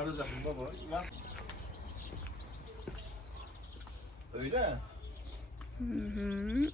çıkaracaksın baba. Bak. Öyle. Hı hı.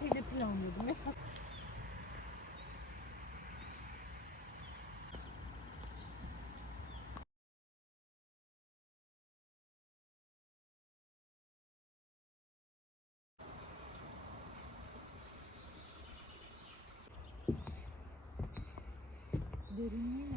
Şeyle planlıyordum. Derinliği?